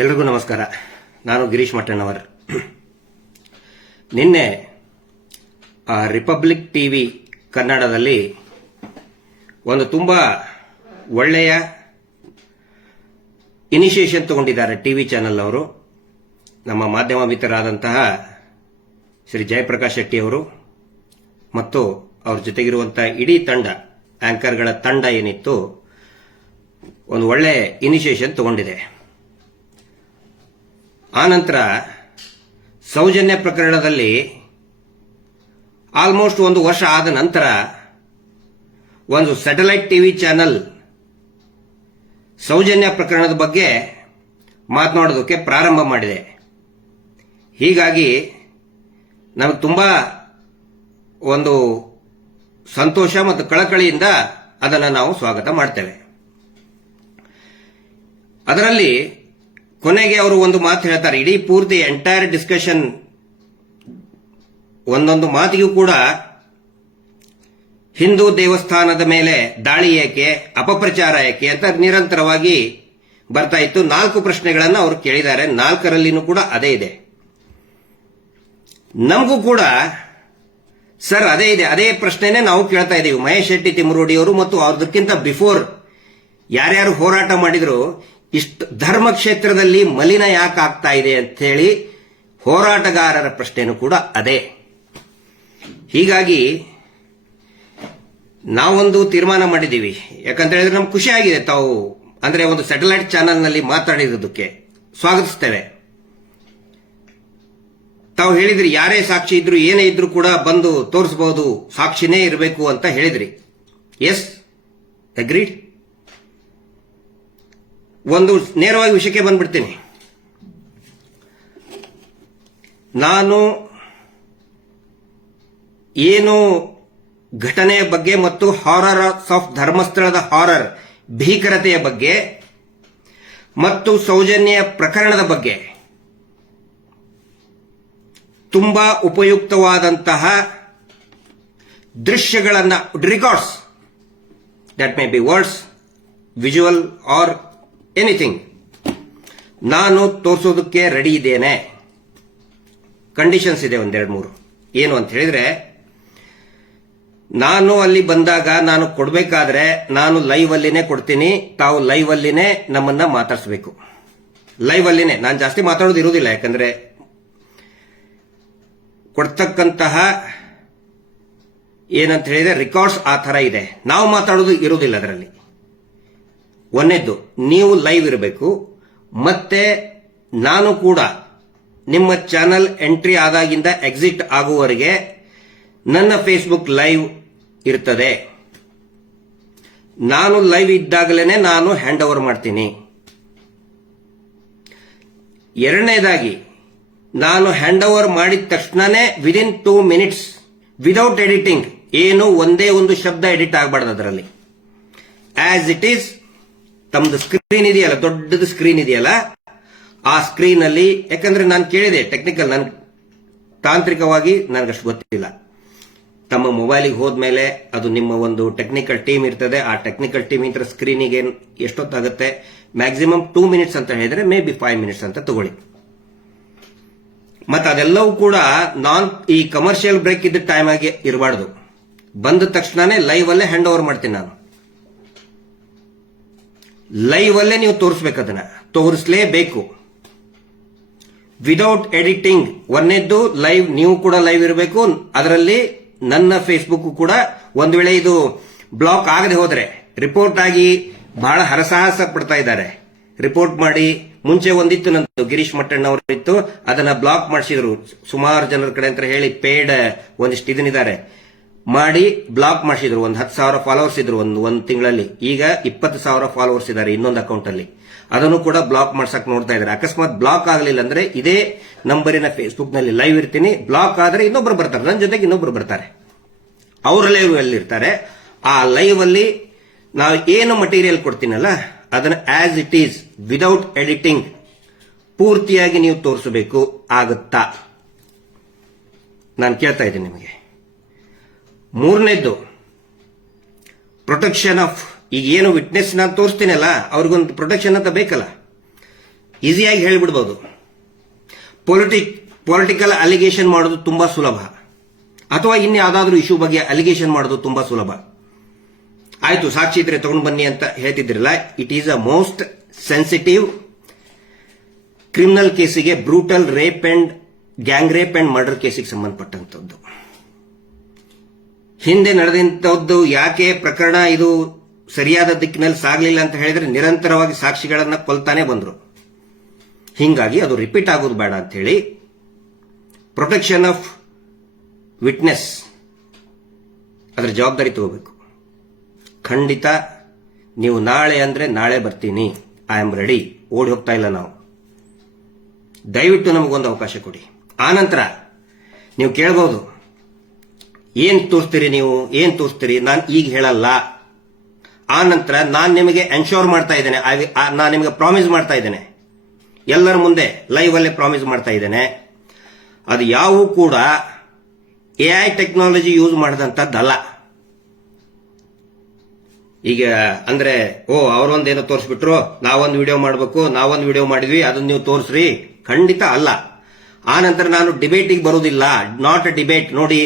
ಎಲ್ರಿಗೂ ನಮಸ್ಕಾರ. ನಾನು ಗಿರೀಶ್ ಮಟ್ಟಣ್ಣವರ್. ನಿನ್ನೆ ರಿಪಬ್ಲಿಕ್ ಟಿವಿ ಕನ್ನಡದಲ್ಲಿ ಒಂದು ತುಂಬಾ ಒಳ್ಳೆಯ ಇನಿಷಿಯೇಷನ್ ತಗೊಂಡಿದ್ದಾರೆ ಟಿವಿ ಚಾನೆಲ್ ಅವರು. ನಮ್ಮ ಮಾಧ್ಯಮ ಮಿತ್ರರಾದಂತಹ ಶ್ರೀ ಜಯಪ್ರಕಾಶ್ ಶೆಟ್ಟಿ ಅವರು ಮತ್ತು ಅವ್ರ ಜೊತೆಗಿರುವಂತಹ ಇಡೀ ತಂಡ, ಆಂಕರ್ಗಳ ತಂಡ ಏನಿತ್ತು, ಒಂದು ಒಳ್ಳೆ ಇನಿಷಿಯೇಷನ್ ತಗೊಂಡಿದೆ. ಆನಂತರ ಸೌಜನ್ಯ ಪ್ರಕರಣದಲ್ಲಿ ಆಲ್ಮೋಸ್ಟ್ ಒಂದು ವರ್ಷ ಆದ ನಂತರ ಒಂದು ಸ್ಯಾಟಲೈಟ್ ಟಿವಿ ಚಾನೆಲ್ ಸೌಜನ್ಯ ಪ್ರಕರಣದ ಬಗ್ಗೆ ಮಾತನಾಡೋದಕ್ಕೆ ಪ್ರಾರಂಭ ಮಾಡಿದೆ. ಹೀಗಾಗಿ ನಮಗೆ ತುಂಬಾ ಒಂದು ಸಂತೋಷ ಮತ್ತು ಕಳಕಳಿಯಿಂದ ಅದನ್ನು ನಾವು ಸ್ವಾಗತ ಮಾಡ್ತೇವೆ. ಅದರಲ್ಲಿ ಕೊನೆಗೆ ಅವರು ಒಂದು ಮಾತು ಹೇಳ್ತಾರೆ. ಇಡೀ ಪೂರ್ತಿ ಎಂಟೈರ್ ಡಿಸ್ಕಷನ್ ಒಂದೊಂದು ಮಾತಿಗೂ ಕೂಡ ಹಿಂದೂ ದೇವಸ್ಥಾನದ ಮೇಲೆ ದಾಳಿ ಏಕೆ, ಅಪಪ್ರಚಾರ ಏಕೆ ಅಂತ ನಿರಂತರವಾಗಿ ಬರ್ತಾ ಇತ್ತು. 4 ಪ್ರಶ್ನೆಗಳನ್ನು ಅವರು ಕೇಳಿದ್ದಾರೆ. 4ರಲ್ಲಿನೂ ಕೂಡ ಅದೇ ಇದೆ. ನಮಗೂ ಕೂಡ ಸರ್ ಅದೇ ಇದೆ, ಅದೇ ಪ್ರಶ್ನೆನೇ ನಾವು ಕೇಳ್ತಾ ಇದ್ದೀವಿ. ಮಹೇಶ್ ಶೆಟ್ಟಿ ತಿಮ್ಮರೋಡಿ ಅವರು ಮತ್ತು ಅದಕ್ಕಿಂತ ಬಿಫೋರ್ ಯಾರ್ಯಾರು ಹೋರಾಟ ಮಾಡಿದ್ರು, ಇಷ್ಟು ಧರ್ಮಕ್ಷೇತ್ರದಲ್ಲಿ ಮಲಿನ ಯಾಕೆ ಆಗ್ತಾ ಇದೆ ಅಂತ ಹೇಳಿ ಹೋರಾಟಗಾರರ ಪ್ರಶ್ನೆನೂ ಕೂಡ ಅದೇ. ಹೀಗಾಗಿ ನಾವೊಂದು ತೀರ್ಮಾನ ಮಾಡಿದ್ದೀವಿ. ಯಾಕಂತ ಹೇಳಿದ್ರೆ ನಮ್ಗೆ ಖುಷಿ ಆಗಿದೆ. ತಾವು ಅಂದ್ರೆ ಒಂದು ಸ್ಯಾಟಲೈಟ್ ಚಾನೆಲ್ನಲ್ಲಿ ಮಾತಾಡಿರೋದಕ್ಕೆ ಸ್ವಾಗತಿಸ್ತೇವೆ. ತಾವು ಹೇಳಿದ್ರಿ ಯಾರೇ ಸಾಕ್ಷಿ ಇದ್ರು ಏನೇ ಇದ್ರು ಕೂಡ ಬಂದು ತೋರಿಸಬಹುದು, ಸಾಕ್ಷಿನೇ ಇರಬೇಕು ಅಂತ ಹೇಳಿದ್ರಿ. Yes, agreed. ಒಂದು ನೇರವಾಗಿ ವಿಷಯಕ್ಕೆ ಬಂದ್ಬಿಡ್ತೀನಿ. ನಾನು ಏನು ಘಟನೆಯ ಬಗ್ಗೆ ಮತ್ತು ಹಾರರ್ ಆಫ್ ಧರ್ಮಸ್ಥಳದ ಹಾರರ್ ಭೀಕರತೆಯ ಬಗ್ಗೆ ಮತ್ತು ಸೌಜನ್ಯ ಪ್ರಕರಣದ ಬಗ್ಗೆ ತುಂಬಾ ಉಪಯುಕ್ತವಾದಂತಹ ದೃಶ್ಯಗಳನ್ನು, records, that may be words, visual or anything, ನಾನು ತೋರಿಸೋದಕ್ಕೆ ರೆಡಿ ಇದ್ದೇನೆ. ಕಂಡೀಷನ್ಸ್ ಇದೆ 1-2-3. ಏನು ಅಂತ ಹೇಳಿದ್ರೆ, ನಾನು ಅಲ್ಲಿ ಬಂದಾಗ ನಾನು ಕೊಡಬೇಕಾದ್ರೆ ನಾನು ಲೈವ್ ಅಲ್ಲಿನೇ ಕೊಡ್ತೀನಿ. ತಾವು ಲೈವ್ ಅಲ್ಲಿನೇ ನಮ್ಮನ್ನ ಮಾತಾಡಿಸಬೇಕು. ಲೈವ್ ಅಲ್ಲಿನೇ. ನಾನು ಜಾಸ್ತಿ ಮಾತಾಡೋದು ಇರುವುದಿಲ್ಲ. ಯಾಕಂದ್ರೆ ಕೊಡ್ತಕ್ಕಂತಹ ಏನಂತ ಹೇಳಿದ್ರೆ ರೆಕಾರ್ಡ್ಸ್ ಆ ತರ ಇದೆ. ನಾವು ಮಾತಾಡೋದು ಇರುವುದಿಲ್ಲ ಅದರಲ್ಲಿ. ಒಂದನೇದ್ದು, ನೀವು ಲೈವ್ ಇರಬೇಕು. ಮತ್ತೆ ನಾನು ಕೂಡ ನಿಮ್ಮ ಚಾನಲ್ ಎಂಟ್ರಿ ಆದಾಗಿಂದ ಎಕ್ಸಿಟ್ ಆಗುವವರೆಗೆ ನನ್ನ ಫೇಸ್ಬುಕ್ ಲೈವ್ ಇರ್ತದೆ. ನಾನು ಲೈವ್ ಇದ್ದಾಗಲೇ ನಾನು ಹ್ಯಾಂಡ್ ಓವರ್ ಮಾಡ್ತೀನಿ. ಎರಡನೇದಾಗಿ, ನಾನು ಹ್ಯಾಂಡ್ ಓವರ್ ಮಾಡಿದ ತಕ್ಷಣನೇ ವಿದಿನ್ 2 minutes ವಿದೌಟ್ ಎಡಿಟಿಂಗ್, ಏನು ಒಂದೇ ಒಂದು ಶಬ್ದ ಎಡಿಟ್ ಆಗಬಾರ್ದು ಅದರಲ್ಲಿ. ಆಸ್ ಇಟ್ ಈಸ್ ತಮ್ಮದು ಸ್ಕ್ರೀನ್ ಇದೆಯಲ್ಲ, ದೊಡ್ಡದು ಸ್ಕ್ರೀನ್ ಇದೆಯಲ್ಲ, ಆ ಸ್ಕ್ರೀನ್ ಅಲ್ಲಿ, ಯಾಕಂದ್ರೆ ನಾನು ಕೇಳಿದೆ ಟೆಕ್ನಿಕಲ್, ನನ್ ತಾಂತ್ರಿಕವಾಗಿ ನನಗಷ್ಟು ಗೊತ್ತಿಲ್ಲ. ತಮ್ಮ ಮೊಬೈಲಿಗೆ ಹೋದ್ಮೇಲೆ ಅದು ನಿಮ್ಮ ಒಂದು ಟೆಕ್ನಿಕಲ್ ಟೀಮ್ ಇರ್ತದೆ. ಆ ಟೆಕ್ನಿಕಲ್ ಟೀಮ್ ಇಂದ ಸ್ಕ್ರೀನಿಗೆ ಎಷ್ಟೊತ್ತಾಗುತ್ತೆ, ಮ್ಯಾಕ್ಸಿಮಮ್ 2 minutes ಅಂತ ಹೇಳಿದ್ರೆ ಮೇ ಬಿ 5 minutes ಅಂತ ತಗೊಳ್ಳಿ. ಮತ್ತೆ ಅದೆಲ್ಲವೂ ಕೂಡ ಈ ಕಮರ್ಷಿಯಲ್ ಬ್ರೇಕ್ ಇದ್ದ ಟೈಮ್ ಆಗಿ ಇರಬಾರ್ದು. ಬಂದ ತಕ್ಷಣನೇ ಲೈವ್ ಅಲ್ಲೇ ಹ್ಯಾಂಡ್ ಓವರ್ ಮಾಡ್ತೀನಿ ನಾನು. ಲೈವ್ ಅಲ್ಲೇ ನೀವು ತೋರಿಸ್ಬೇಕು, ಅದನ್ನ ತೋರಿಸಲೇಬೇಕು ವಿದೌಟ್ ಎಡಿಟಿಂಗ್. ಒಂದನೇದ್ದು ಲೈವ್, ನೀವು ಕೂಡ ಲೈವ್ ಇರಬೇಕು. ಅದರಲ್ಲಿ ನನ್ನ ಫೇಸ್ಬುಕ್ ಕೂಡ ಒಂದು ವೇಳೆ ಇದು ಬ್ಲಾಕ್ ಆಗದೆ ಹೋದ್ರೆ, ರಿಪೋರ್ಟ್ ಆಗಿ ಬಹಳ ಹರಸಾಹಸ ಪಡ್ತಾ ಇದ್ದಾರೆ. ರಿಪೋರ್ಟ್ ಮಾಡಿ, ಮುಂಚೆ ಒಂದಿತ್ತು ನಂದು ಗಿರೀಶ್ ಮಟ್ಟಣ್ಣವರು ಇತ್ತು, ಅದನ್ನ ಬ್ಲಾಕ್ ಮಾಡಿಸಿದ್ರು ಸುಮಾರು ಜನರ ಕಡೆ ಅಂತ ಹೇಳಿ. ಪೇಡ್ ಒಂದಿಷ್ಟು ಇದನ್ನಿದ್ದಾರೆ ಮಾಡಿ ಬ್ಲಾಕ್ ಮಾಡಿಸಿದ್ರು. ಒಂದು 10,000 ಫಾಲೋವರ್ಸ್ ಇದ್ರು ಒಂದು ತಿಂಗಳಲ್ಲಿ. ಈಗ 20,000 ಫಾಲೋವರ್ಸ್ ಇದ್ದಾರೆ ಇನ್ನೊಂದು ಅಕೌಂಟ್ ಅಲ್ಲಿ. ಅದನ್ನು ಕೂಡ ಬ್ಲಾಕ್ ಮಾಡ್ಸಕ್ ನೋಡ್ತಾ ಇದ್ದಾರೆ. ಅಕಸ್ಮಾತ್ ಬ್ಲಾಕ್ ಆಗಲಿಲ್ಲ ಅಂದ್ರೆ ಇದೇ ನಂಬರಿನ ಫೇಸ್ಬುಕ್ ನಲ್ಲಿ ಲೈವ್ ಇರ್ತೀನಿ. ಬ್ಲಾಕ್ ಆದ್ರೆ ಇನ್ನೊಬ್ರು ಬರ್ತಾರೆ, ನನ್ನ ಜೊತೆಗೆ ಇನ್ನೊಬ್ರು ಬರ್ತಾರೆ, ಅವರ ಲೈವ್ ಅಲ್ಲಿ ಇರ್ತಾರೆ. ಆ ಲೈವ್ ಅಲ್ಲಿ ನಾವು ಏನು ಮಟೀರಿಯಲ್ ಕೊಡ್ತೀನಲ್ಲ ಅದನ್ನ as it is without editing ಪೂರ್ತಿಯಾಗಿ ನೀವು ತೋರಿಸಬೇಕು. ಆಗುತ್ತಾ? ನಾನು ಕೇಳ್ತಾ ಇದ್ದೀನಿ ನಿಮಗೆ. ಮೂರನೇದ್ದು, ಪ್ರೊಟೆಕ್ಷನ್ ಆಫ್, ಈಗ ಏನು ವಿಟ್ನೆಸ್ ನಾನು ತೋರಿಸ್ತೀನಲ್ಲ ಅವ್ರಿಗೊಂದು ಪ್ರೊಟೆಕ್ಷನ್ ಅಂತ ಬೇಕಲ್ಲ. ಈಸಿಯಾಗಿ ಹೇಳಿಬಿಡ್ಬೋದು. ಪೊಲಿಟಿಕಲ್ ಅಲಿಗೇಷನ್ ಮಾಡೋದು ತುಂಬಾ ಸುಲಭ, ಅಥವಾ ಇನ್ಯಾವುದಾದ್ರೂ ಇಶ್ಯೂ ಬಗ್ಗೆ ಅಲಿಗೇಷನ್ ಮಾಡೋದು ತುಂಬಾ ಸುಲಭ. ಆಯ್ತು, ಸಾಕ್ಷಿ ಇದ್ರೆ ತಗೊಂಡು ಬನ್ನಿ ಅಂತ ಹೇಳ್ತಿದ್ರಲ್ಲ, it is a most sensitive criminal ಕೇಸಿಗೆ, brutal rape and gang rape and murder ಕೇಸಿಗೆ ಸಂಬಂಧಪಟ್ಟಂತದ್ದು. ಹಿಂದೆ ನಡೆದಂತದ್ದು ಯಾಕೆ ಪ್ರಕರಣ ಇದು ಸರಿಯಾದ ದಿಕ್ಕಿನಲ್ಲಿ ಸಾಗಲಿಲ್ಲ ಅಂತ ಹೇಳಿದ್ರೆ, ನಿರಂತರವಾಗಿ ಸಾಕ್ಷಿಗಳನ್ನ ಕೊಲ್ತಾನೆ ಬಂದ್ರು. ಹಿಂಗಾಗಿ ಅದು ರಿಪೀಟ್ ಆಗೋದು ಬೇಡ ಅಂತ ಹೇಳಿ ಪ್ರೊಟೆಕ್ಷನ್ ಆಫ್ ವಿಟ್ನೆಸ್ ಅದರ ಜವಾಬ್ದಾರಿ ತಗೋಬೇಕು. ಖಂಡಿತ ನೀವು ನಾಳೆ ಅಂದ್ರೆ ನಾಳೆ ಬರ್ತೀನಿ, ಐ ಆಮ್ ರೆಡಿ, ಓಡಿ ಹೋಗ್ತಾ ಇಲ್ಲ ನಾವು. ದಯವಿಟ್ಟು ನಮಗೊಂದು ಅವಕಾಶ ಕೊಡಿ. ಆನಂತರ ನೀವು ಕೇಳಬಹುದು, ಏನ್ ತೋರಿಸ್ತೀರಿ ನೀವು, ಏನ್ ತೋರಿಸ್ತೀರಿ, ನಾನು ಈಗ ಹೇಳಲ್ಲ. ಆ ನಂತರ ನಾನು ನಿಮಗೆ ಎನ್ಶೋರ್ ಮಾಡ್ತಾ ಇದ್ದೇನೆ, ನಾನು ನಿಮಗೆ ಪ್ರಾಮಿಸ್ ಮಾಡ್ತಾ ಇದ್ದೇನೆ, ಎಲ್ಲರ ಮುಂದೆ ಲೈವ್ ಅಲ್ಲೇ ಪ್ರಾಮಿಸ್ ಮಾಡ್ತಾ ಇದ್ದೇನೆ, ಅದು ಯಾವೂ ಕೂಡ AI ಟೆಕ್ನಾಲಜಿ ಯೂಸ್ ಮಾಡಿದಂಥದ್ದಲ್ಲ. ಈಗ ಅಂದ್ರೆ ಅವರೊಂದೇನೋ ತೋರಿಸ್ಬಿಟ್ರು, ನಾವೊಂದು ವಿಡಿಯೋ ಮಾಡಬೇಕು, ನಾವೊಂದು ವಿಡಿಯೋ ಮಾಡಿದ್ವಿ, ಅದನ್ನ ನೀವು ತೋರಿಸ್ರಿ, ಖಂಡಿತ ಅಲ್ಲ. ಆ ನಂತರ ನಾನು ಡಿಬೇಟಿಗೆ ಬರುವುದಿಲ್ಲ, ನಾಟ್ ಅ ಡಿಬೇಟ್. ನೋಡಿ,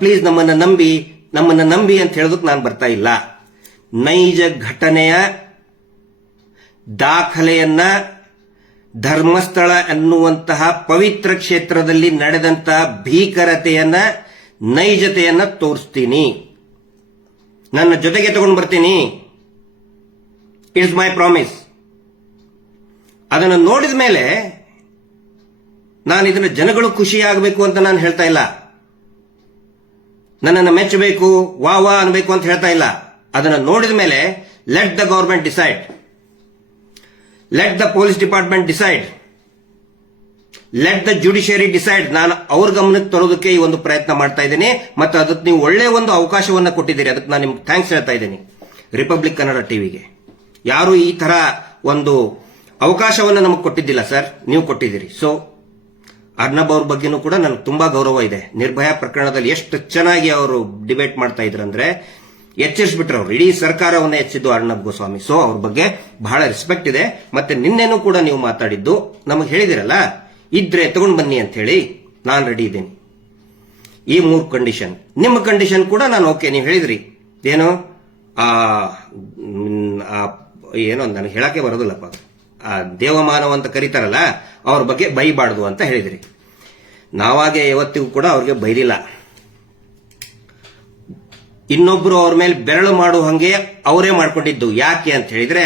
ಪ್ಲೀಸ್ ನಮ್ಮನ್ನ ನಂಬಿ ಅಂತ ಹೇಳೋದಕ್ಕೆ ನಾನು ಬರ್ತಾ ಇಲ್ಲ. ನೈಜ ಘಟನೆಯ ದಾಖಲೆಯನ್ನ ಧರ್ಮಸ್ಥಳ ಅನ್ನುವಂತಹ ಪವಿತ್ರ ಕ್ಷೇತ್ರದಲ್ಲಿ ನಡೆದಂತಹ ಭೀಕರತೆಯನ್ನ, ನೈಜತೆಯನ್ನ ತೋರಿಸ್ತೀನಿ, ನನ್ನ ಜೊತೆಗೆ ತಗೊಂಡು ಬರ್ತೀನಿ. It's my promise. ಅದನ್ನು ನೋಡಿದ ಮೇಲೆ ನಾನು ಇದನ್ನ ಜನಗಳು ಖುಷಿಯಾಗಬೇಕು ಅಂತ ನಾನು ಹೇಳ್ತಾ ಇಲ್ಲ, ನನ್ನನ್ನು ಮೆಚ್ಚಬೇಕು, ವಾ ಅನ್ಬೇಕು ಅಂತ ಹೇಳ್ತಾ ಇಲ್ಲ. ಅದನ್ನು ನೋಡಿದ ಮೇಲೆ let the government decide, let the police department decide, let the judiciary decide. ನಾನು ಅವ್ರ ಗಮನಕ್ಕೆ ತರೋದಕ್ಕೆ ಈ ಒಂದು ಪ್ರಯತ್ನ ಮಾಡ್ತಾ ಇದ್ದೀನಿ, ಮತ್ತು ಅದಕ್ಕೆ ನೀವು ಒಳ್ಳೆಯ ಒಂದು ಅವಕಾಶವನ್ನ ಕೊಟ್ಟಿದ್ದೀರಿ, ಅದಕ್ಕೆ ನಾನು ನಿಮ್ಗೆ ಥ್ಯಾಂಕ್ಸ್ ಹೇಳ್ತಾ ಇದ್ದೀನಿ. ರಿಪಬ್ಲಿಕ್ ಕನ್ನಡ ಟಿವಿಗೆ ಯಾರು ಈ ತರ ಒಂದು ಅವಕಾಶವನ್ನು ನಮಗೆ ಕೊಟ್ಟಿದ್ದಿಲ್ಲ ಸರ್, ನೀವು ಕೊಟ್ಟಿದ್ದೀರಿ. ಸೊ ಅರ್ನಬ್ ಅವ್ರ ಬಗ್ಗೆನೂ ಕೂಡ ನನಗೆ ತುಂಬಾ ಗೌರವ ಇದೆ. ನಿರ್ಭಯ ಪ್ರಕರಣದಲ್ಲಿ ಎಷ್ಟು ಚೆನ್ನಾಗಿ ಅವರು ಡಿಬೇಟ್ ಮಾಡ್ತಾ ಇದ್ರಂದ್ರೆ ಎಚ್ಚರಿಸ್ಬಿಟ್ರು ಅವರು, ಇಡೀ ಸರ್ಕಾರವನ್ನೇ ಎಚ್ಚಿದ್ದು ಅರ್ನಬ್ ಗೋಸ್ವಾಮಿ. ಸೊ ಅವ್ರ ಬಗ್ಗೆ ಬಹಳ ರೆಸ್ಪೆಕ್ಟ್ ಇದೆ. ಮತ್ತೆ ನಿನ್ನೆನೂ ಕೂಡ ನೀವು ಮಾತಾಡಿದ್ದು ನಮಗೆ ಹೇಳಿದಿರಲ್ಲ, ಇದ್ರೆ ತಗೊಂಡು ಬನ್ನಿ ಅಂತ ಹೇಳಿ, ನಾನು ರೆಡಿ ಇದ್ದೀನಿ. ಈ 3 ಕಂಡೀಷನ್, ನಿಮ್ಮ ಕಂಡೀಷನ್ ಕೂಡ ನಾನು ಓಕೆ. ನೀವು ಹೇಳಿದ್ರಿ ಏನು ಏನೋ ನನಗೆ ಹೇಳಕ್ಕೆ ಬರೋದಿಲ್ಲಪ್ಪ, ದೇವಮಾನವ ಅಂತ ಕರೀತಾರಲ್ಲ, ಅವ್ರ ಬಗ್ಗೆ ಬೈಬಾರ್ದು ಅಂತ ಹೇಳಿದ್ರಿ. ನಾವಾಗೆ ಯಾವತ್ತಿಗೂ ಕೂಡ ಅವ್ರಿಗೆ ಬೈದಿಲ್ಲ. ಇನ್ನೊಬ್ರು ಅವ್ರ ಮೇಲೆ ಬೆರಳು ಮಾಡುವ ಹಂಗೆ ಅವರೇ ಮಾಡ್ಕೊಂಡಿದ್ದು. ಯಾಕೆ ಅಂತ ಹೇಳಿದ್ರೆ,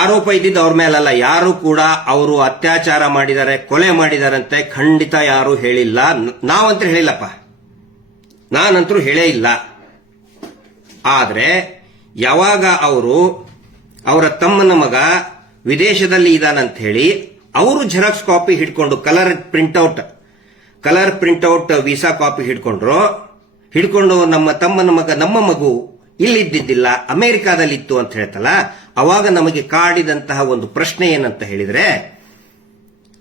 ಆರೋಪ ಇದ್ದಿದ್ದು ಅವ್ರ ಮೇಲಲ್ಲ. ಯಾರು ಕೂಡ ಅವರು ಅತ್ಯಾಚಾರ ಮಾಡಿದ್ದಾರೆ, ಕೊಲೆ ಮಾಡಿದಾರಂತೆ ಖಂಡಿತ ಯಾರು ಹೇಳಿಲ್ಲ. ನಾವಂತೂ ಹೇಳಿಲ್ಲಪ್ಪ, ನಾನಂತರೂ ಹೇಳೇ ಇಲ್ಲ. ಆದ್ರೆ ಯಾವಾಗ ಅವರ ತಮ್ಮನ ಮಗ ವಿದೇಶದಲ್ಲಿ ಇದಾನಂತ ಹೇಳಿ ಅವರು ಜೆರಾಕ್ಸ್ ಕಾಪಿ ಹಿಡ್ಕೊಂಡು ಕಲರ್ ಪ್ರಿಂಟ್ಔಟ್ ವೀಸಾ ಕಾಪಿ ಹಿಡ್ಕೊಂಡು ನಮ್ಮ ತಮ್ಮನ ಮಗ, ನಮ್ಮ ಮಗು ಇಲ್ಲಿದ್ದಿದ್ದಿಲ್ಲ, ಅಮೆರಿಕಾದಲ್ಲಿತ್ತು ಅಂತ ಹೇಳ್ತಲ್ಲ, ಅವಾಗ ನಮಗೆ ಕಾಡಿದಂತಹ ಒಂದು ಪ್ರಶ್ನೆ ಏನಂತ ಹೇಳಿದ್ರೆ,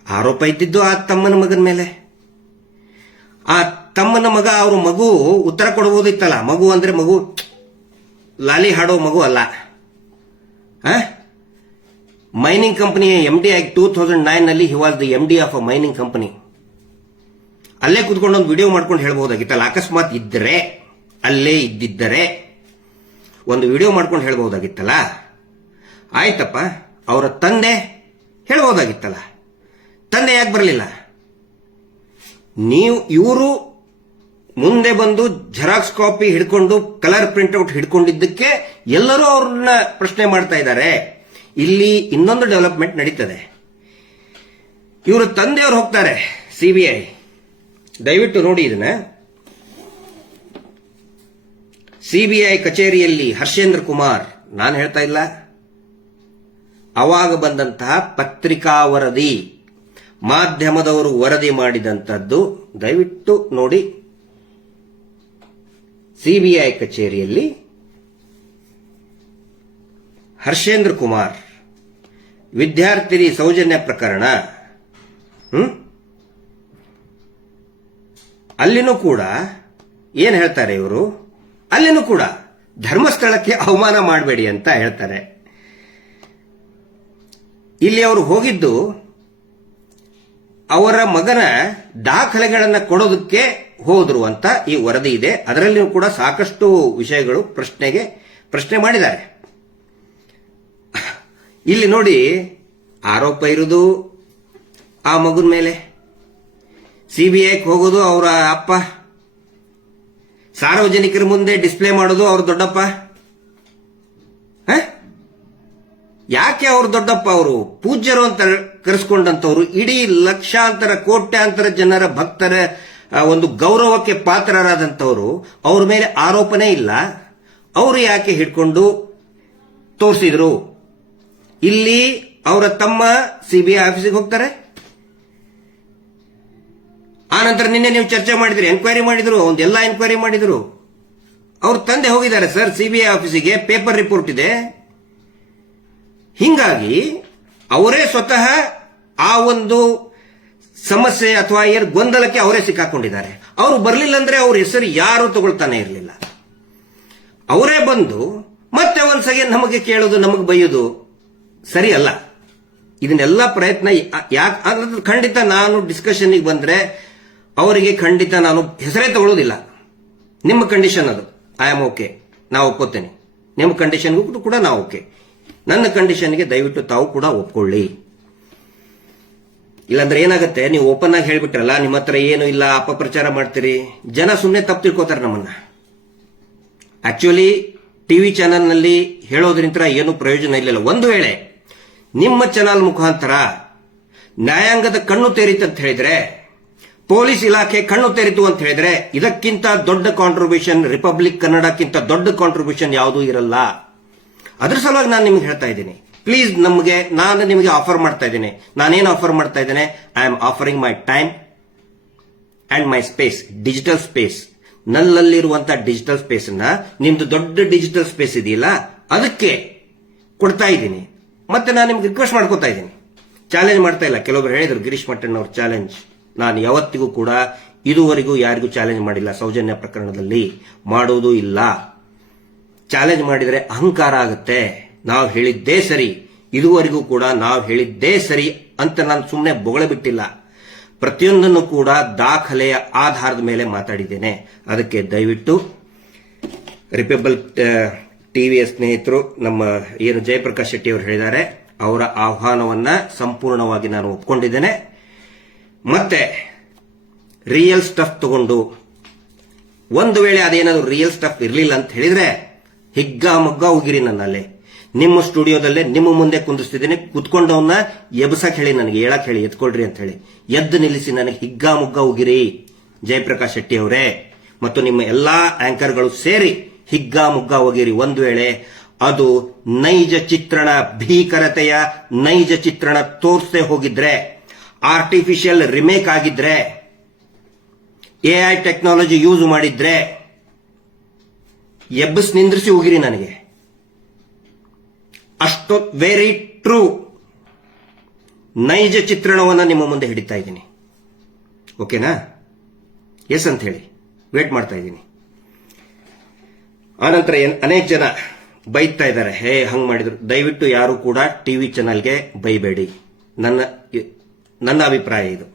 ಆರೋಪ ಇದ್ದಿದ್ದು ಆ ತಮ್ಮನ ಮಗನ ಮೇಲೆ. ಆ ತಮ್ಮನ ಮಗ, ಅವ್ರ ಮಗು ಉತ್ತರ ಕೊಡಬಹುದಿತ್ತಲ್ಲ. ಮಗು ಅಂದ್ರೆ ಮಗು ಲಾಲಿ ಹಾಡೋ ಮಗು ಅಲ್ಲ. ಮೈನಿಂಗ್ ಕಂಪನಿ MD ಆಗಿ 2009 ನಲ್ಲಿ he was the MD of a mining company. ಅಲ್ಲೇ ಕೂತ್ಕೊಂಡು ಒಂದು ವಿಡಿಯೋ ಮಾಡ್ಕೊಂಡು ಹೇಳ್ಬಹುದಾಗಿತ್ತಲ್ಲ. ಅಕಸ್ಮಾತ್ ಇದ್ದರೆ, ಅಲ್ಲೇ ಇದ್ದಿದ್ದರೆ ಒಂದು ವಿಡಿಯೋ ಮಾಡ್ಕೊಂಡು ಹೇಳ್ಬಹುದಾಗಿತ್ತಲ್ಲ. ಆಯ್ತಪ್ಪ, ಅವರ ತಂದೆ ಹೇಳ್ಬಹುದಾಗಿತ್ತಲ್ಲ. ತಂದೆ ಯಾಕೆ ಬರಲಿಲ್ಲ? ಇವರು ಮುಂದೆ ಬಂದು ಜೆರಾಕ್ಸ್ ಕಾಪಿ ಹಿಡ್ಕೊಂಡು ಕಲರ್ ಪ್ರಿಂಟ್ಔಟ್ ಹಿಡ್ಕೊಂಡಿದ್ದಕ್ಕೆ ಎಲ್ಲರೂ ಅವ್ರನ್ನ ಪ್ರಶ್ನೆ ಮಾಡ್ತಾ ಇದ್ದಾರೆ. ಇಲ್ಲಿ ಇನ್ನೊಂದು ಡೆವಲಪ್ಮೆಂಟ್ ನಡೀತದೆ. ಇವರ ತಂದೆಯವರು ಹೋಗ್ತಾರೆ CBI, ದಯವಿಟ್ಟು ನೋಡಿ ಇದನ್ನ. CBI ಕಚೇರಿಯಲ್ಲಿ ಹರ್ಷೇಂದ್ರ ಕುಮಾರ್, ನಾನು ಹೇಳ್ತಾ ಇಲ್ಲ, ಅವಾಗ ಬಂದಂತಹ ಪತ್ರಿಕಾ ವರದಿ, ಮಾಧ್ಯಮದವರು ವರದಿ ಮಾಡಿದಂತದ್ದು, ದಯವಿಟ್ಟು ನೋಡಿ. CBI ಕಚೇರಿಯಲ್ಲಿ ಹರ್ಷೇಂದ್ರ ಕುಮಾರ್ ವಿದ್ಯಾರ್ಥಿನಿ ಸೌಜನ್ಯ ಪ್ರಕರಣ, ಅಲ್ಲಿನೂ ಕೂಡ ಏನ್ ಹೇಳ್ತಾರೆ ಇವರು, ಅಲ್ಲಿನೂ ಕೂಡ ಧರ್ಮಸ್ಥಳಕ್ಕೆ ಅವಮಾನ ಮಾಡಬೇಡಿ ಅಂತ ಹೇಳ್ತಾರೆ. ಇಲ್ಲಿ ಅವರು ಹೋಗಿದ್ದು ಅವರ ಮಗನ ದಾಖಲೆಗಳನ್ನು ಕೊಡೋದಕ್ಕೆ ಹೋದ್ರು ಅಂತ ಈ ವರದಿ ಇದೆ. ಅದರಲ್ಲಿಯೂ ಕೂಡ ಸಾಕಷ್ಟು ವಿಷಯಗಳು ಪ್ರಶ್ನೆ ಮಾಡಿದ್ದಾರೆ. ಇಲ್ಲಿ ನೋಡಿ, ಆರೋಪ ಇರುವುದು ಆ ಮಗನ ಮೇಲೆ, ಸಿಬಿಐಗೆ ಹೋಗೋದು ಅವರ ಅಪ್ಪ, ಸಾರ್ವಜನಿಕರ ಮುಂದೆ ಡಿಸ್ಪ್ಲೇ ಮಾಡೋದು ಅವ್ರ ದೊಡ್ಡಪ್ಪ. ಯಾಕೆ ಅವ್ರ ದೊಡ್ಡಪ್ಪ? ಅವರು ಪೂಜ್ಯರು ಅಂತ ಕರೆಸ್ಕೊಂಡಂತವ್ರು, ಇಡೀ ಲಕ್ಷಾಂತರ ಕೋಟ್ಯಾಂತರ ಜನರ ಭಕ್ತರ ಒಂದು ಗೌರವಕ್ಕೆ ಪಾತ್ರರಾದಂಥವ್ರು, ಅವ್ರ ಮೇಲೆ ಆರೋಪನೇ ಇಲ್ಲ. ಅವರು ಯಾಕೆ ಹಿಡ್ಕೊಂಡು ತೋರಿಸಿದ್ರು? ಇಲ್ಲಿ ಅವರ ತಮ್ಮ ಸಿಬಿಐ ಆಫೀಸಿಗೆ ಹೋಗ್ತಾರೆ. ಆನಂತರ ನಿನ್ನೆ ನೀವು ಚರ್ಚೆ ಮಾಡಿದ್ರಿ, ಎನ್ಕ್ವೈರಿ ಮಾಡಿದ್ರು, ಒಂದೆಲ್ಲ ಎನ್ಕ್ವೈರಿ ಮಾಡಿದ್ರು. ಅವ್ರ ತಂದೆ ಹೋಗಿದ್ದಾರೆ ಸರ್ ಸಿಬಿಐ ಆಫೀಸಿಗೆ, ಪೇಪರ್ ರಿಪೋರ್ಟ್ ಇದೆ. ಹಿಂಗಾಗಿ ಅವರೇ ಸ್ವತಃ ಆ ಒಂದು ಸಮಸ್ಯೆ ಅಥವಾ ಗೊಂದಲಕ್ಕೆ ಅವರೇ ಸಿಕ್ಕಾಕೊಂಡಿದ್ದಾರೆ. ಅವರು ಬರಲಿಲ್ಲ ಅಂದ್ರೆ ಅವ್ರ ಹೆಸರು ಯಾರು ತಗೊಳ್ತಾನೆ ಇರಲಿಲ್ಲ. ಅವರೇ ಬಂದು ಮತ್ತೆ ಒಂದ್ಸಗೆ ನಮಗೆ ಕೇಳೋದು, ನಮಗೆ ಬೈಯೋದು ಸರಿ ಅಲ್ಲ. ಇದನ್ನೆಲ್ಲ ಪ್ರಯತ್ನ ಯಾಕೆ ಖಂಡಿತ ನಾನು ಡಿಸ್ಕಷನ್ಗೆ ಬಂದ್ರೆ ಅವರಿಗೆ ಖಂಡಿತ ನಾನು ಹೆಸರೇ ತಗೊಳ್ಳೋದಿಲ್ಲ. ನಿಮ್ಮ ಕಂಡೀಷನ್ ಅದು, ಐ ಆಮ್ ಓಕೆ, ನಾವು ಒಪ್ಕೋತೇನೆ. ನಿಮ್ಮ ಕಂಡೀಷನ್ಗೂ ಕೂಡ ನಾವು ಓಕೆ. ನನ್ನ ಕಂಡೀಷನ್ಗೆ ದಯವಿಟ್ಟು ತಾವು ಕೂಡ ಒಪ್ಕೊಳ್ಳಿ. ಇಲ್ಲಾಂದ್ರೆ ಏನಾಗುತ್ತೆ, ನೀವು ಓಪನ್ ಆಗಿ ಹೇಳ್ಬಿಟ್ರಲ್ಲ ನಿಮ್ಮ ಹತ್ರ ಏನು ಇಲ್ಲ, ಅಪಪ್ರಚಾರ ಮಾಡ್ತೀರಿ, ಜನ ಸುಮ್ಮನೆ ತಪ್ಪು ತಿಳ್ಕೊತಾರೆ ನಮ್ಮನ್ನ. ಆಕ್ಚುಲಿ ಟಿವಿ ಚಾನೆಲ್ನಲ್ಲಿ ಹೇಳೋದ್ರಿಂದ ಏನು ಪ್ರಯೋಜನ ಇಲ್ಲ. ಒಂದು ವೇಳೆ ನಿಮ್ಮ ಚಾನಲ್ ಮುಖಾಂತರ ನ್ಯಾಯಾಂಗದ ಕಣ್ಣು ತೆರೀತು ಅಂತ ಹೇಳಿದ್ರೆ, ಪೊಲೀಸ್ ಇಲಾಖೆ ಕಣ್ಣು ತೆರೀತು ಅಂತ ಹೇಳಿದ್ರೆ, ಇದಕ್ಕಿಂತ ದೊಡ್ಡ ಕಾಂಟ್ರಿಬ್ಯೂಷನ್ ರಿಪಬ್ಲಿಕ್ ಕನ್ನಡಕ್ಕಿಂತ ದೊಡ್ಡ ಕಾಂಟ್ರಿಬ್ಯೂಷನ್ ಯಾವುದೂ ಇರಲ್ಲ. ಅದ್ರ ಸಲುವಾಗಿ ನಾನು ನಿಮ್ಗೆ ಹೇಳ್ತಾ ಇದ್ದೀನಿ, ಪ್ಲೀಸ್ ನಾನು ನಿಮಗೆ ಆಫರ್ ಮಾಡ್ತಾ ಇದ್ದೇನೆ. ನಾನೇನು ಆಫರ್ ಮಾಡ್ತಾ ಇದ್ದೇನೆ? I am offering my time and my space, digital space. ನನ್ನಲ್ಲಿರುವಂತಹ ಡಿಜಿಟಲ್ ಸ್ಪೇಸ್ ಅನ್ನ ನಿಮ್ದು ದೊಡ್ಡ ಡಿಜಿಟಲ್ ಸ್ಪೇಸ್ ಇದೆಯಲ್ಲ ಅದಕ್ಕೆ ಕೊಡ್ತಾ ಇದ್ದೀನಿ. ಮತ್ತೆ ನಾನು ನಿಮ್ಗೆ ರಿಕ್ವೆಸ್ಟ್ ಮಾಡ್ಕೋತಾ ಇದ್ದೀನಿ, ಚಾಲೆಂಜ್ ಮಾಡ್ತಾ ಇಲ್ಲ. ಕೆಲವೊಬ್ರು ಹೇಳಿದ್ರು ಗಿರೀಶ್ ಮಟ್ಟಣ್ಣ ಅವ್ರ ಚಾಲೆಂಜ್. ನಾನು ಯಾವತ್ತಿಗೂ ಕೂಡ ಇದುವರೆಗೂ ಯಾರಿಗೂ ಚಾಲೆಂಜ್ ಮಾಡಿಲ್ಲ, ಸೌಜನ್ಯ ಪ್ರಕರಣದಲ್ಲಿ ಮಾಡೋದು ಇಲ್ಲ. ಚಾಲೆಂಜ್ ಮಾಡಿದ್ರೆ ಅಹಂಕಾರ ಆಗುತ್ತೆ. ನಾವು ಹೇಳಿದ್ದೇ ಸರಿ, ಇದುವರೆಗೂ ಕೂಡ ನಾವು ಹೇಳಿದ್ದೇ ಸರಿ ಅಂತ ನಾನು ಸುಮ್ಮನೆ ಬೊಗಳ ಬಿಟ್ಟಿಲ್ಲ. ಪ್ರತಿಯೊಂದನ್ನು ಕೂಡ ದಾಖಲೆಯ ಆಧಾರದ ಮೇಲೆ ಮಾತಾಡಿದ್ದೇನೆ. ಅದಕ್ಕೆ ದಯವಿಟ್ಟು ರಿಪಬ್ಲಿಕ್ ಟಿವಿಯ ಸ್ನೇಹಿತರು, ನಮ್ಮ ಏನು ಜಯಪ್ರಕಾಶ್ ಶೆಟ್ಟಿ ಅವರು ಹೇಳಿದ್ದಾರೆ, ಅವರ ಆಹ್ವಾನವನ್ನ ಸಂಪೂರ್ಣವಾಗಿ ನಾನು ಒಪ್ಕೊಂಡಿದ್ದೇನೆ. ಮತ್ತೆ ರಿಯಲ್ ಸ್ಟಫ್ ತಗೊಂಡು, ಒಂದು ವೇಳೆ ಅದೇನಾದ್ರು ರಿಯಲ್ ಸ್ಟಫ್ ಇರಲಿಲ್ಲ ಅಂತ ಹೇಳಿದ್ರೆ ಹಿಗ್ಗಾಮುಗ್ಗ ಹೋಗಿರಿ. ನನ್ನಲ್ಲಿ ನಿಮ್ಮ ಸ್ಟುಡಿಯೋದಲ್ಲೇ ನಿಮ್ಮ ಮುಂದೆ ಕುಂದಿಸ್ತಿದ್ದೀನಿ, ಕುತ್ಕೊಂಡವನ್ನ ಎಬ್ಸಕ್ ಹೇಳಿ, ನನಗೆ ಹೇಳಕ್ ಹೇಳಿ, ಎತ್ಕೊಳ್ರಿ ಅಂತ ಹೇಳಿ ಎದ್ದು ನಿಲ್ಲಿಸಿ ನನಗೆ ಹಿಗ್ಗಾಮುಗ್ಗ ಹೋಗಿರಿ. ಜಯಪ್ರಕಾಶ್ ಶೆಟ್ಟಿ ಅವರೇ ಮತ್ತು ನಿಮ್ಮ ಎಲ್ಲಾ ಆಂಕರ್ಗಳು ಸೇರಿ ಹಿಗ್ಗಾಮುಗ್ಗ ಹೋಗಿರಿ. ಒಂದು ವೇಳೆ ಅದು ನೈಜ ಚಿತ್ರಣ, ಭೀಕರತೆಯ ನೈಜ ಚಿತ್ರಣ ತೋರಿಸದೆ ಹೋಗಿದ್ರೆ, ಆರ್ಟಿಫಿಷಿಯಲ್ ರಿಮೇಕ್ ಆಗಿದ್ರೆ, ಎಐ ಟೆಕ್ನಾಲಜಿ ಯೂಸ್ ಮಾಡಿದ್ರೆ ಎಬ್ಬಸ್ ನಿಂದ್ರಿಸಿ ಹೋಗಿರಿ. ನನಗೆ ಅಷ್ಟು ವೆರಿ ಟ್ರೂ ನೈಜ ಚಿತ್ರಣವನ್ನ ನಿಮ್ಮ ಮುಂದೆ ಹಿಡಿತಾ ಇದ್ದೀನಿ. ಓಕೆನಾ? ಎಸ್ ಅಂತ ಹೇಳಿ ವೇಟ್ ಮಾಡ್ತಾ ಇದ್ದೀನಿ. ಆನಂತರ ಅನೇಕ ಜನ ಬೈತಾ ಇದ್ದಾರೆ, ಹೇ ಹಂಗ್ ಮಾಡಿದ್ರು. ದಯವಿಟ್ಟು ಯಾರು ಕೂಡ ಟಿವಿ ಚಾನಲ್ಗೆ ಬೈಬೇಡಿ. ನನ್ನ ಅಭಿಪ್ರಾಯ ಇದು.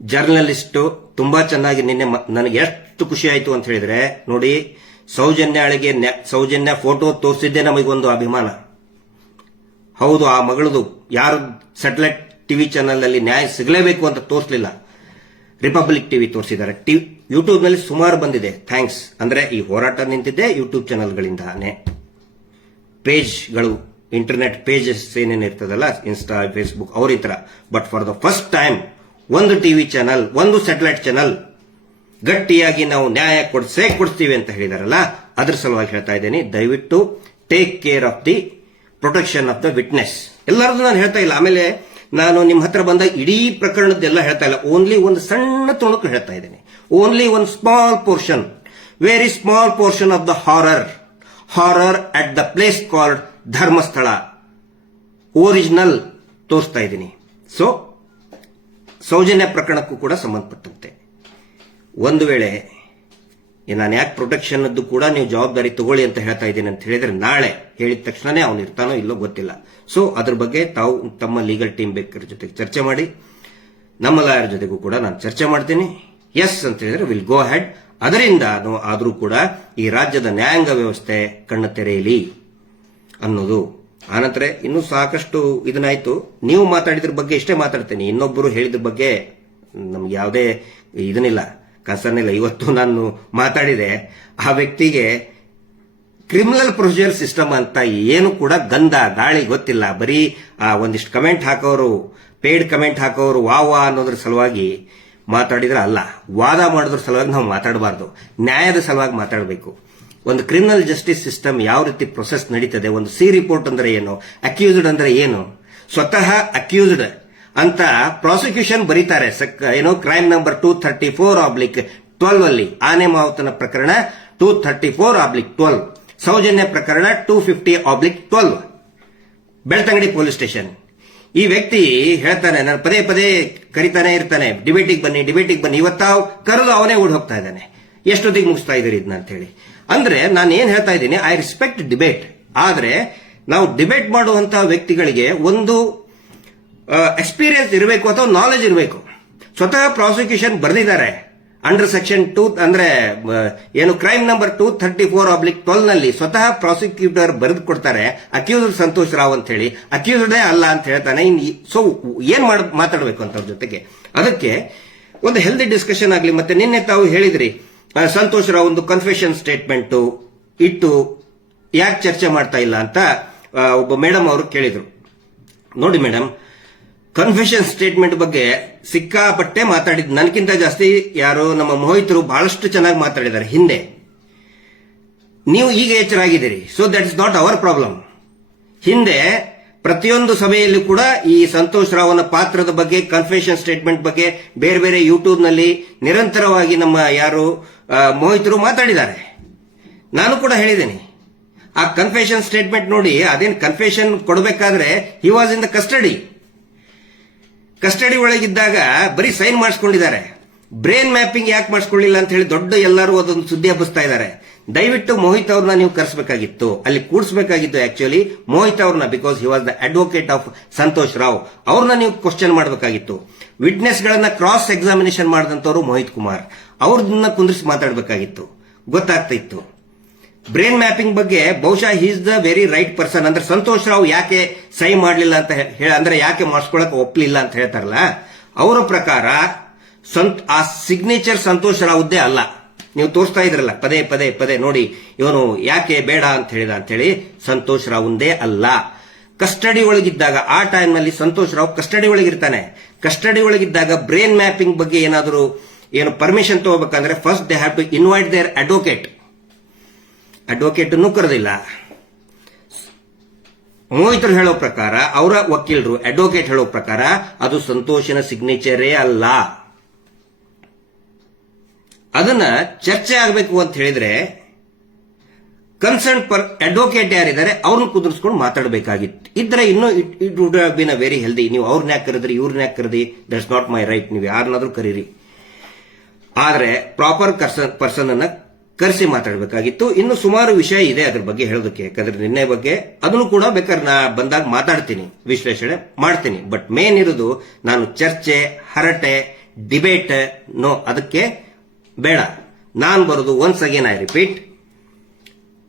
ಜರ್ನಲಿಸ್ಟು ತುಂಬಾ ಚೆನ್ನಾಗಿ ನಿನ್ನೆ ನನಗೆ ಎಷ್ಟು ಖುಷಿ ಆಯ್ತು ಅಂತ ಹೇಳಿದ್ರೆ, ನೋಡಿ, ಸೌಜನ್ಯ ಫೋಟೋ ತೋರಿಸಿದ್ದೆ ನಮಗೊಂದು ಅಭಿಮಾನ. ಹೌದು, ಆ ಮಗಳದು ಯಾರು ಸ್ಯಾಟಲೈಟ್ ಟಿವಿ ಚಾನೆಲ್ ನಲ್ಲಿ ನ್ಯಾಯ ಸಿಗಲೇಬೇಕು ಅಂತ ತೋರಿಸಲಿಲ್ಲ, ರಿಪಬ್ಲಿಕ್ ಟಿವಿ ತೋರಿಸಿದ್ದಾರೆ. ಯೂಟ್ಯೂಬ್ ನಲ್ಲಿ ಸುಮಾರು ಬಂದಿದೆ. ಥ್ಯಾಂಕ್ಸ್. ಅಂದ್ರೆ ಈ ಹೋರಾಟ ನಿಂತಿದ್ದೆ ಯೂಟ್ಯೂಬ್ ಚಾನೆಲ್ಗಳಿಂದಾನೆ. ಪೇಜ್ಗಳು, ಇಂಟರ್ನೆಟ್ ಪೇಜಸ್ ಏನೇನಿರ್ತದಲ್ಲ, ಇನ್ಸ್ಟಾ, ಫೇಸ್ಬುಕ್, ಅವ್ರ ಈ ತರ. But for the first time ಒಂದು ಟಿವಿ ಚಾನಲ್, ಒಂದು ಸ್ಯಾಟಲೈಟ್ ಚಾನಲ್ ಗಟ್ಟಿಯಾಗಿ ನಾವು ನ್ಯಾಯ ಕೊಡ್ತೀವಿ ಅಂತ ಹೇಳಿದಾರಲ್ಲ, ಅದ್ರ ಸಲುವಾಗಿ ಹೇಳ್ತಾ ಇದ್ದೀನಿ, ದಯವಿಟ್ಟು take care of the protection of the witness. ಎಲ್ಲರದ್ದು ನಾನು ಹೇಳ್ತಾ ಇಲ್ಲ. ಆಮೇಲೆ ನಾನು ನಿಮ್ಮ ಹತ್ರ ಬಂದ ಇಡೀ ಪ್ರಕರಣದ್ದೆಲ್ಲ ಹೇಳ್ತಾ ಇಲ್ಲ, ಓನ್ಲಿ ಒಂದು ಸಣ್ಣ ತುಣುಕು ಹೇಳ್ತಾ ಇದ್ದೀನಿ. ಓನ್ಲಿ ಒಂದು small portion, very small portion of the horror at the place called Dharmasthala original ತೋರಿಸ್ತಾ ಇದ್ದೀನಿ. ಸೊ ಸೌಜನ್ಯ ಪ್ರಕರಣಕ್ಕೂ ಕೂಡ ಸಂಬಂಧಪಟ್ಟಂತೆ ಒಂದು ವೇಳೆ ನಾನು ಯಾಕೆ ಪ್ರೊಟೆಕ್ಷನ್ ಅದ್ದು ಕೂಡ ನೀವು ಜವಾಬ್ದಾರಿ ತಗೊಳ್ಳಿ ಅಂತ ಹೇಳ್ತಾ ಇದ್ದೀನಿ ಅಂತ ಹೇಳಿದ್ರೆ ನಾಳೆ ಹೇಳಿದ ತಕ್ಷಣನೇ ಅವನು ಇರ್ತಾನೋ ಇಲ್ಲೋ ಗೊತ್ತಿಲ್ಲ. ಸೊ ಅದ್ರ ಬಗ್ಗೆ ತಾವು ತಮ್ಮ ಲೀಗಲ್ ಟೀಮ್ ಬೇಕರ ಜೊತೆಗೆ ಚರ್ಚೆ ಮಾಡಿ, ನಮ್ಮ ಲಾಯರ್ ಜೊತೆಗೂ ಕೂಡ ನಾನು ಚರ್ಚೆ ಮಾಡ್ತೀನಿ. ಎಸ್ ಅಂತ ಹೇಳಿದ್ರೆ ವಿಲ್ ಗೋ ಹೆಡ್. ಅದರಿಂದ ಆದರೂ ಕೂಡ ಈ ರಾಜ್ಯದ ನ್ಯಾಯಾಂಗ ವ್ಯವಸ್ಥೆ ಕಣ್ಣು ತೆರೆಯಲಿ ಅನ್ನೋದು. ಆನಂತರ ಇನ್ನೂ ಸಾಕಷ್ಟು ಇದನ್ನಾಯ್ತು. ನೀವು ಮಾತಾಡಿದ್ರ ಬಗ್ಗೆ ಇಷ್ಟೇ ಮಾತಾಡ್ತೇನೆ, ಇನ್ನೊಬ್ಬರು ಹೇಳಿದ್ರ ಬಗ್ಗೆ ನಮ್ಗೆ ಯಾವುದೇ ಇದನ್ನಿಲ್ಲ, ಕನ್ಸರ್ನ್ ಇಲ್ಲ. ಇವತ್ತು ನಾನು ಮಾತಾಡಿದೆ, ಆ ವ್ಯಕ್ತಿಗೆ ಕ್ರಿಮಿನಲ್ ಪ್ರೊಸೀಜರ್ ಸಿಸ್ಟಮ್ ಅಂತ ಏನು ಕೂಡ ಗಂಧ ಗಾಳಿ ಗೊತ್ತಿಲ್ಲ. ಬರೀ ಒಂದಿಷ್ಟು ಕಮೆಂಟ್ ಹಾಕೋರು, ಪೇಡ್ ಕಮೆಂಟ್ ಹಾಕೋರು ವಾ ಅನ್ನೋದ್ರ ಸಲುವಾಗಿ ಮಾತಾಡಿದ್ರೆ ಅಲ್ಲ, ವಾದ ಮಾಡೋದ್ರ ಸಲುವಾಗಿ ನಾವು ಮಾತಾಡಬಾರ್ದು, ನ್ಯಾಯದ ಸಲುವಾಗಿ ಮಾತಾಡಬೇಕು. ಒಂದು ಕ್ರಿಮಿನಲ್ ಜಸ್ಟಿಸ್ ಸಿಸ್ಟಮ್ ಯಾವ ರೀತಿ ಪ್ರೊಸೆಸ್ ನಡೀತದೆ, ಒಂದು ಸಿ ರಿಪೋರ್ಟ್ ಅಂದ್ರೆ ಏನು, ಅಕ್ಯೂಸ್ಡ್ ಅಂದ್ರೆ ಏನು, ಸ್ವತಃ ಅಕ್ಯೂಸ್ಡ್ ಅಂತ ಪ್ರಾಸಿಕ್ಯೂಷನ್ ಬರೀತಾರೆ. ಏನೋ ಕ್ರೈಮ್ ನಂಬರ್ 234/12 ಅಲ್ಲಿ ಆನೆ ಮಾವುತನ ಪ್ರಕರಣ 234/12, ಸೌಜನ್ಯ ಪ್ರಕರಣ 250/12, ಬೆಳ್ತಂಗಡಿ ಪೊಲೀಸ್ ಸ್ಟೇಷನ್. ಈ ವ್ಯಕ್ತಿ ಹೇಳ್ತಾನೆ, ನಾನು ಪದೇ ಪದೇ ಕರಿತಾನೆ ಇರ್ತಾನೆ, ಡಿಬೇಟಿಗೆ ಬನ್ನಿ. ಇವತ್ತಾವ್ ಕರೆದು ಅವನೇ ಓಡ್ ಹೋಗ್ತಾ ಇದ್ದಾನೆ, ಎಷ್ಟೊತ್ತಿಗೆ ಮುಗಿಸ್ತಾ ಇದ್ದೀರಿ ಇದನ್ನ ಅಂತ ಹೇಳಿ. ಅಂದ್ರೆ ನಾನು ಏನ್ ಹೇಳ್ತಾ ಇದ್ದೀನಿ, ಐ ರೆಸ್ಪೆಕ್ಟ್ ಡಿಬೇಟ್. ಆದ್ರೆ ನಾವು ಡಿಬೇಟ್ ಮಾಡುವಂತಹ ವ್ಯಕ್ತಿಗಳಿಗೆ ಒಂದು ಎಕ್ಸ್ಪೀರಿಯನ್ಸ್ ಇರಬೇಕು ಅಥವಾ ನಾಲೆಜ್ ಇರಬೇಕು. ಸ್ವತಃ ಪ್ರಾಸಿಕ್ಯೂಷನ್ ಬರೆದಿದ್ದಾರೆ ಅಂಡರ್ ಸೆಕ್ಷನ್ 2 ಅಂದ್ರೆ ಏನು ಕ್ರೈಮ್ ನಂಬರ್ 234/12 ನಲ್ಲಿ ಸ್ವತಃ ಪ್ರಾಸಿಕ್ಯೂಟರ್ ಬರೆದು ಕೊಡ್ತಾರೆ, ಅಕ್ಯೂಸ್ಡ್ ಸಂತೋಷ್ ರಾವ್ ಅಂತ ಹೇಳಿ, ಅಕ್ಯೂಸ್ಡೇ ಅಲ್ಲ ಅಂತ ಹೇಳ್ತಾನೆ. ಸೊ ಏನ್ ಮಾತಾಡಬೇಕು ಅಂತ ಅವ್ರ ಜೊತೆಗೆ, ಅದಕ್ಕೆ ಒಂದು ಹೆಲ್ದಿ ಡಿಸ್ಕಷನ್ ಆಗಲಿ. ಮತ್ತೆ ನಿನ್ನೆ ತಾವು ಹೇಳಿದ್ರಿ ಸಂತೋಷ್ ರಾವ್ ಒಂದು ಕನ್ಫೆಷನ್ ಸ್ಟೇಟ್ಮೆಂಟ್ ಇಟ್ಟು ಯಾಕೆ ಚರ್ಚೆ ಮಾಡ್ತಾ ಇಲ್ಲ ಅಂತ ಒಬ್ಬ ಮೇಡಮ್ ಅವರು ಕೇಳಿದ್ರು. ನೋಡಿ ಮೇಡಮ್, ಕನ್ಫೆಷನ್ ಸ್ಟೇಟ್ಮೆಂಟ್ ಬಗ್ಗೆ ಸಿಕ್ಕಾಪಟ್ಟೆ ಮಾತಾಡಿದ್, ನನಗಿಂತ ಜಾಸ್ತಿ ಯಾರು ನಮ್ಮ ಮೋಹಿತರು ಬಹಳಷ್ಟು ಚೆನ್ನಾಗಿ ಮಾತಾಡಿದ್ದಾರೆ ಹಿಂದೆ. ನೀವು ಈಗ ಎಚ್ಚರಾಗಿದ್ದೀರಿ, so that is not our problem. ಹಿಂದೆ ಪ್ರತಿಯೊಂದು ಸಭೆಯಲ್ಲೂ ಕೂಡ ಈ ಸಂತೋಷ್ ರಾವ್ನ ಪಾತ್ರದ ಬಗ್ಗೆ, ಕನ್ಫೆಷನ್ ಸ್ಟೇಟ್ಮೆಂಟ್ ಬಗ್ಗೆ ಬೇರೆ ಬೇರೆ ಯೂಟ್ಯೂಬ್ ನಲ್ಲಿ ನಿರಂತರವಾಗಿ ನಮ್ಮ ಯಾರು ಮೋಹಿತರು ಮಾತಾಡಿದ್ದಾರೆ. ನಾನು ಕೂಡ ಹೇಳಿದ್ದೇನೆ, ಆ ಕನ್ಫೆಷನ್ ಸ್ಟೇಟ್ಮೆಂಟ್ ನೋಡಿ, ಅದೇನು ಕನ್ಫೆಷನ್ ಕೊಡಬೇಕಾದ್ರೆ he was in the custody ಒಳಗಿದ್ದಾಗ ಬರೀ ಸೈನ್ ಮಾಡಿಸ್ಕೊಂಡಿದ್ದಾರೆ. ಬ್ರೈನ್ ಮ್ಯಾಪಿಂಗ್ ಯಾಕೆ ಮಾಡಿಸ್ಕೊಳ್ಳಿಲ್ಲ ಅಂತ ಹೇಳಿ ದೊಡ್ಡ ಎಲ್ಲರೂ ಅದೊಂದು ಸುದ್ದಿ ಹಬ್ಬಿಸ್ತಾ ಇದ್ದಾರೆ. ದಯವಿಟ್ಟು ಮೋಹಿತ್ ಅವ್ರನ್ನ ನೀವು ಕರೆಸಬೇಕಾಗಿತ್ತು, ಅಲ್ಲಿ ಕೂಡಿಸಬೇಕಾಗಿತ್ತು ಆಕ್ಚುಲಿ ಮೋಹಿತ್ ಅವ್ರನ್ನ, because he was the advocate of Santosh Rao. ಅವ್ರನ್ನ ನೀವು ಕ್ವಶನ್ ಮಾಡಬೇಕಾಗಿತ್ತು. ವಿಟ್ನೆಸ್ ಗಳನ್ನ ಕ್ರಾಸ್ ಎಕ್ಸಾಮಿನೇಷನ್ ಮಾಡಿದಂತವ್ರು ಮೋಹಿತ್ ಕುಮಾರ್, ಅವ್ರನ್ನ ಕುಂದಿರಿಸಿ ಮಾತಾಡಬೇಕಾಗಿತ್ತು, ಗೊತ್ತಾಗ್ತಾ ಇತ್ತು. ಬ್ರೈನ್ ಮ್ಯಾಪಿಂಗ್ ಬಗ್ಗೆ ಬಹುಶಃ he is the very right person. ಅಂದ್ರೆ ಸಂತೋಷ್ ರಾವ್ ಯಾಕೆ ಸೈ ಮಾಡಲಿಲ್ಲ ಅಂತ ಅಂದ್ರೆ ಯಾಕೆ ಮಾಡಿಸ್ಕೊಳಕ್ ಒಪ್ಪಲಿಲ್ಲ ಅಂತ ಹೇಳ್ತಾರಲ್ಲ, ಅವರ ಪ್ರಕಾರ ಆ ಸಿಗ್ನೇಚರ್ ಸಂತೋಷ್ ರಾವ್ದೇ ಅಲ್ಲ. ನೀವು ತೋರಿಸ್ತಾ ಇದ್ರಲ್ಲ ಪದೇ ಪದೇ ಪದೇ ನೋಡಿ, ಇವನು ಯಾಕೆ ಬೇಡ ಅಂತ ಹೇಳಿದ ಅಂತ ಹೇಳಿ, ಸಂತೋಷ್ ರಾವ್ದೇ ಅಲ್ಲ. ಕಸ್ಟಡಿ ಒಳಗಿದ್ದಾಗ, ಆ ಟೈಮ್ ನಲ್ಲಿ ಸಂತೋಷ್ ರಾವ್ ಕಸ್ಟಡಿ ಒಳಗಿರ್ತಾನೆ. ಕಸ್ಟಡಿ ಒಳಗಿದ್ದಾಗ ಬ್ರೈನ್ ಮ್ಯಾಪಿಂಗ್ ಬಗ್ಗೆ ಏನಾದರೂ ಏನು ಪರ್ಮಿಷನ್ ತಗೋಬೇಕಂದ್ರೆ first they have to invite their advocate ಅನ್ನು ಕರೆದಿಲ್ಲ. ಮೋಹಿತರು ಹೇಳೋ ಪ್ರಕಾರ, ಅವರ ವಕೀಲರು ಅಡ್ವೊಕೇಟ್ ಹೇಳೋ ಪ್ರಕಾರ ಅದು ಸಂತೋಷನ ಸಿಗ್ನೇಚರೇ ಅಲ್ಲ. ಅದನ್ನ ಚರ್ಚೆ ಆಗಬೇಕು ಅಂತ ಹೇಳಿದ್ರೆ ಕನ್ಸರ್ನ್ ಅಡ್ವೊಕೇಟ್ ಯಾರಿದ್ದಾರೆ ಅವ್ರನ್ನ ಕುದುರಿಸ್ಕೊಂಡು ಮಾತಾಡಬೇಕಾಗಿತ್ತು. ಇದ್ರೆ ಇನ್ನೂ it would have been a very healthy. ನೀವು ಅವ್ರನ್ನ ಯಾಕೆ ಕರೆದ್ರಿ, ಇವ್ರನ್ನ ಯಾಕೆ ಕರೆದಿ, ದಟ್ಸ್ ನಾಟ್ ಮೈ ರೈಟ್. ನೀವು ಯಾರನ್ನಾದ್ರೂ ಕರೀರಿ, ಆದ್ರೆ ಪ್ರಾಪರ್ ಪರ್ಸನ್ ಅನ್ನ ಕರೆಸಿ ಮಾತಾಡಬೇಕಾಗಿತ್ತು. ಇನ್ನು ಸುಮಾರು ವಿಷಯ ಇದೆ ಅದ್ರ ಬಗ್ಗೆ ಹೇಳೋದಕ್ಕೆ, ಯಾಕಂದ್ರೆ ನಿನ್ನೆ ಬಗ್ಗೆ ಅದನ್ನು ಕೂಡ ಬೇಕಾದ್ರೆ ನಾ ಬಂದಾಗ ಮಾತಾಡ್ತೀನಿ, ವಿಶ್ಲೇಷಣೆ ಮಾಡ್ತೀನಿ. ಬಟ್ ಮೇನ್ ಇರೋದು ನಾನು ಚರ್ಚೆ, ಹರಟೆ, ಡಿಬೇಟ್ ನೋ, ಅದಕ್ಕೆ ಬೇಡ. ನಾನು ಬರೋದು ಒನ್ಸ್ ಅಗೇನ್ ಐ ರಿಪೀಟ್,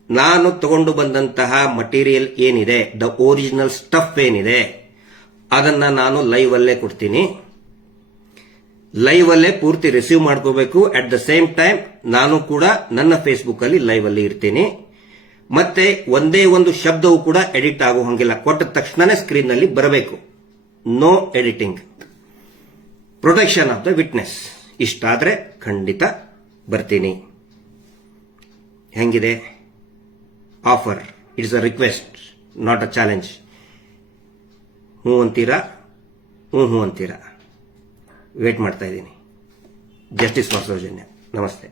ನಾನು ತಗೊಂಡು ಬಂದಂತಹ ಮಟೀರಿಯಲ್ ಏನಿದೆ, ದ ಒರಿಜಿನಲ್ ಸ್ಟಫ್ ಏನಿದೆ, ಅದನ್ನ ನಾನು ಲೈವ್ ಅಲ್ಲೇ ಕೊಡ್ತೀನಿ. ಲೈವ್ ಅಲ್ಲೇ ಪೂರ್ತಿ ರಿಸೀವ್ ಮಾಡ್ಕೋಬೇಕು. ಅಟ್ ದ ಸೇಮ್ ಟೈಮ್ ನಾನು ಕೂಡ ನನ್ನ ಫೇಸ್ಬುಕ್ ಅಲ್ಲಿ ಲೈವ್ ಅಲ್ಲಿ ಇರ್ತೀನಿ. ಮತ್ತೆ ಒಂದೇ ಒಂದು ಶಬ್ದವೂ ಕೂಡ ಎಡಿಟ್ ಆಗೋ ಹಂಗಿಲ್ಲ, ಕೊಟ್ಟ ತಕ್ಷಣನೇ ಸ್ಕ್ರೀನ್ ನಲ್ಲಿ ಬರಬೇಕು. No editing, protection of the witness. ಇಷ್ಟಾದ್ರೆ ಖಂಡಿತ ಬರ್ತೀನಿ. ಹೆಂಗಿದೆ offer? It's a request, not a challenge. ಹ್ಞೂ ಅಂತೀರಾ? ಹ್ಞೂ ಅಂತೀರಾ? ವೇಟ್ ಮಾಡ್ತಾ ಇದ್ದೀನಿ. Justice for Soujanya. ನಮಸ್ತೆ.